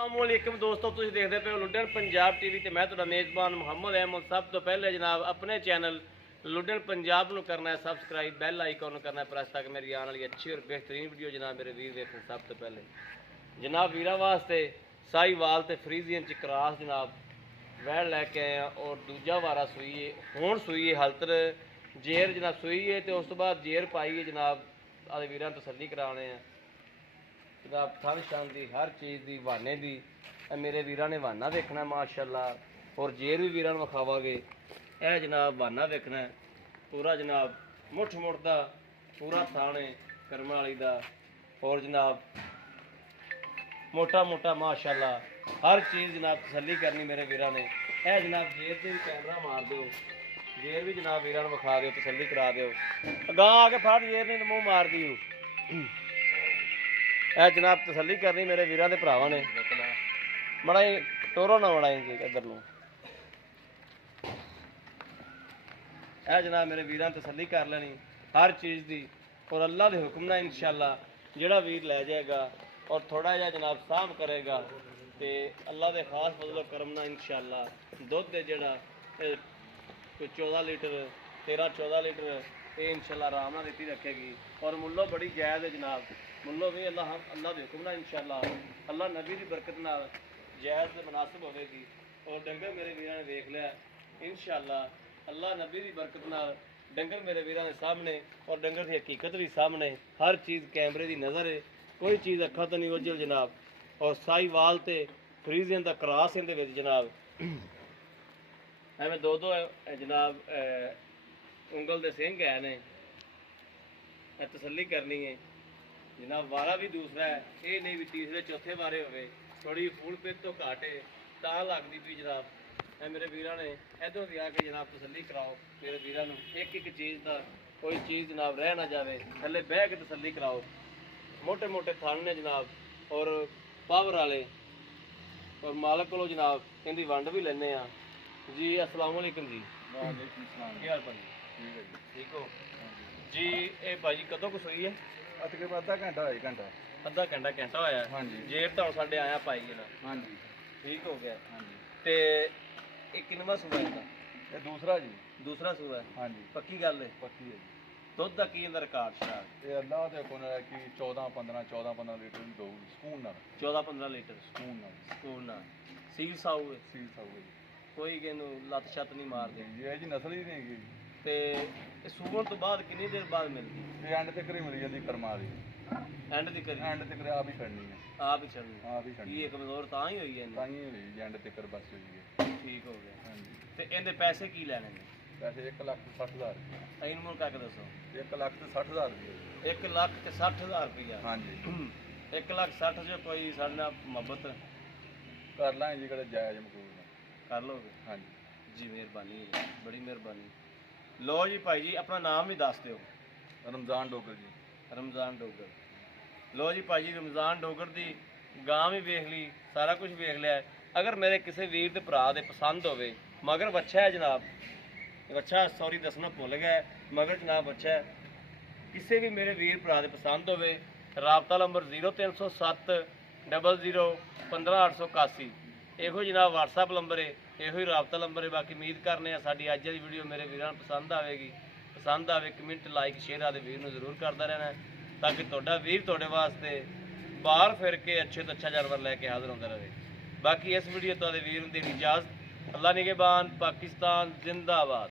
अस्सलामुअलैकुम दोस्तों, तुसीं देखदे पे हो लुड्डन पंजाब टीवी ते मैं तुहाडा मेज़बान मुहम्मद अहमद। सब तो पहले जनाब अपने चैनल लुड्डन पंजाब नूं करना है सबसक्राइब, बैल आइकन नूं करना है प्रेस ताकि मेरी आने वाली अच्छी और बेहतरीन वीडियो जनाब मेरे वीर देखन। सब तो पहले जनाब वीरां वास्ते साहीवाल ते फ्रीजियन च क्रॉस जनाब वैड़ लैके आए हैं और दूजा वारा सूई है, हुण सूई है हलतर जेर जनाब सूई है तो उस तो बाद जेर पाई है जनाब आदे वीरां तसल्ली कराने हैं जनाब थन शन की हर चीज़ की वाने की मेरे वीरां ने वाना देखना माशाअल्लाह और जेर भी वीरां नूं विखावांगे। यह जनाब वाना देखना है पूरा जनाब मुठ मुठदा पूरा थाने करम वाली दा और जनाब मोटा मोटा माशाअल्लाह हर चीज़ जनाब तसल्ली करनी मेरे वीरां ने। यह जनाब जेर से भी कैमरा मार दो, जेर भी जनाब वीरां नूं विखा दो, तसल्ली करा दो। गां आके फड़ जेर नहीं मूँह मार दियो। यह जनाब तसल्ली करनी मेरे वीरां दे भरावां ने। बड़ा ही टोरो ना बड़ा ही इधर नूं। यह जनाब मेरे वीरां तसल्ली कर लेनी हर चीज़ की और अल्लाह के हुक्म ना इंशाअल्लाह जिहड़ा वीर लै जाएगा और थोड़ा जिहा जनाब साहब करेगा तो अल्लाह के खास फजलो करम ना इंशाअल्लाह दुध है जिहड़ा कोई 14 लीटर 13-14 लीटर ये इंशाअल्लाह आराम नाल देती रखेगी और मुल्लो बड़ी जायज़ है जनाब। मुल्लो भी अल्लाह के हुक्म ना इंशाअल्लाह अल्लाह नबी की बरकत नाल जायज़ ते मुनासिब होवेगी। और डंगर मेरे वीरां ने देख लिया इंशाअल्लाह अल्लाह नबी की बरकत नाल डंगर मेरे वीरां के सामने और डंगर की हकीकत भी सामने, हर चीज़ कैमरे की नज़र है, कोई चीज़ अखा तो नहीं ओझल जनाब। और साहीवाल ते फ्रीजियन का क्रॉस इहदे विच जनाब एवें दो जनाब उंगल दे सिंह है ने तसल्ली करनी है जनाब। वारा भी दूसरा है, ये नहीं भी तीसरे चौथे वारे होवे थोड़ी फूल पित तो घट है तां लगदी पई जनाब। मेरे वीरां ने इधरों भी आके जनाब तसल्ली कराओ मेरे वीरां नूं एक एक चीज़ का कोई चीज़ जनाब रह ना जाए, थल्ले बह के तसल्ली कराओ। मोटे मोटे थान ने जनाब और पावर वाले और मालक को जनाब इनकी वंड भी लेने जी। अस्सलाम वालेकुम जी। क्या हाल भाजी? ठीक हो जी। ये भाजी कदों कुछ हुई है? तकरीबन अद्धा घंटा होया घंटा अद्धा घंटा घंटा होया। हाँ जी जेर तो साढ़े आया पाई है ना। हाँ जी ठीक हो गया। हाँ जी ते एक किनवा सूआ है? ये दूसरा जी। दूसरा सूआ है। हाँ जी पक्की गल है? पक्की है जी। दुध का की रिकॉर्ड शायद ये अल्लाह दे हुक्म है कि 14-15 लीटर भी दो सुकून नाल 14-15 लीटर सुकून नाल ਸਕੂਨ ਨਾਲ ਸੀਲ ਸਾਊ ਹੈ, सील साहू जी। ਕੋਈ ਕਿਨੂੰ ਲੱਤ ਛੱਤ ਨਹੀਂ ਮਾਰਦੇ। ये जी नस्ल ही नहीं गई ਤੇ ਇਹ ਸੂਣ ਤੋਂ ਬਾਅਦ ਕਿੰਨੀ ਦੇਰ ਬਾਅਦ ਮਿਲਦੀ? ये एंड तक ही मिली जाती कर्मा दी ਐਂਡ ਦੀ ਕਰੀ एंड तक आप ही करनी है ਆਪ ਹੀ ਛੱਡਣੀ? आप ही करनी ਕੀ ਇਹ ਕਮਜ਼ੋਰ ਤਾਂ ਹੀ ਹੋਈ ਹੈ ਇਹਨੂੰ? ताई हुई एंड तक बस हुई है। ਠੀਕ ਹੋ ਗਿਆ। हाँ जी ਤੇ ਇਹਦੇ ਪੈਸੇ ਕੀ ਲੈਣੇ ਨੇ? वैसे 1,60,000 रुपये ਐਨ ਮੁਰ ਕੱਕ ਦੱਸੋ। 1,60,000 रुपये 1,60,000 ਰੁਪਇਆ। हाँ जी 1,60,000 ਜੋ ਕੋਈ ਸਾਡੇ ਨਾਲ ਮੁਹੱਬਤ कर लाएं जी कड़े जायज मकबूल है। ਕਰ ਲੋਗੇ? हाँ जी ਜੀ ਮਿਹਰਬਾਨੀ ਹੈ, ਬੜੀ ਮਿਹਰਬਾਨੀ। ਲੋ ਜੀ ਭਾਈ ਜੀ ਆਪਣਾ ਨਾਮ ਵੀ ਦੱਸ ਦਿਓ। रमजान डोगर जी। ਰਮਜ਼ਾਨ ਡੋਗਰ। ਲੋ ਜੀ ਭਾਜੀ ਰਮਜ਼ਾਨ ਡੋਗਰ ਦੀ ਗਾਂ ਵੀ ਵੇਖ ਲਈ, ਸਾਰਾ ਕੁਝ ਵੇਖ ਲਿਆ। ਅਗਰ ਮੇਰੇ ਕਿਸੇ ਵੀਰ ਤੇ ਭਰਾ ਦੇ ਪਸੰਦ ਹੋਵੇ ਮਗਰ ਬੱਚਾ ਹੈ ਜਨਾਬ, ਬੱਚਾ ਸੌਰੀ ਦੱਸਣਾ ਭੁੱਲ ਗਿਆ ਮਗਰ ਜਨਾਬ ਬੱਚਾ ਹੈ, ਕਿਸੇ ਵੀ ਮੇਰੇ ਵੀਰ ਭਰਾ ਦੇ ਪਸੰਦ ਹੋਵੇ ਰਾਬਤਾ ਨੰਬਰ 0307 00 15881 ਇਹੋ ਜਨਾਬ WhatsApp ਨੰਬਰ ਹੈ, ਇਹੋ ਹੀ ਰਾਬਤਾ ਨੰਬਰ ਹੈ। ਬਾਕੀ ਉਮੀਦ ਕਰਨੇ ਆ ਸਾਡੀ ਅੱਜ ਦੀ ਵੀਡੀਓ ਮੇਰੇ ਵੀਰਾਂ ਨੂੰ ਪਸੰਦ ਆਵੇਗੀ। ਪਸੰਦ ਆਵੇ ਕਮੈਂਟ ਲਾਈਕ ਸ਼ੇਅਰ ਆਦੇ ਵੀਰ ਨੂੰ ਜ਼ਰੂਰ ਕਰਦਾ ਰਹਿਣਾ ਤਾਂ ਕਿ ਤੁਹਾਡਾ ਵੀਰ ਤੁਹਾਡੇ ਵਾਸਤੇ ਬਾਹਰ ਫਿਰ ਕੇ ਅੱਛੇ ਤੋਂ ਅੱਛਾ ਜਾਨਵਰ ਲੈ ਕੇ ਹਾਜ਼ਰ ਹੁੰਦਾ ਰਹੇ। ਬਾਕੀ ਇਸ ਵੀਡੀਓ ਤੁਹਾਡੇ ਵੀਰ ਨੂੰ ਦੇਣੀ ਇਜਾਜ਼ਤ। ਅੱਲਾ ਨਿਗਹਿਬਾਨ, ਪਾਕਿਸਤਾਨ ਜ਼ਿੰਦਾਬਾਦ।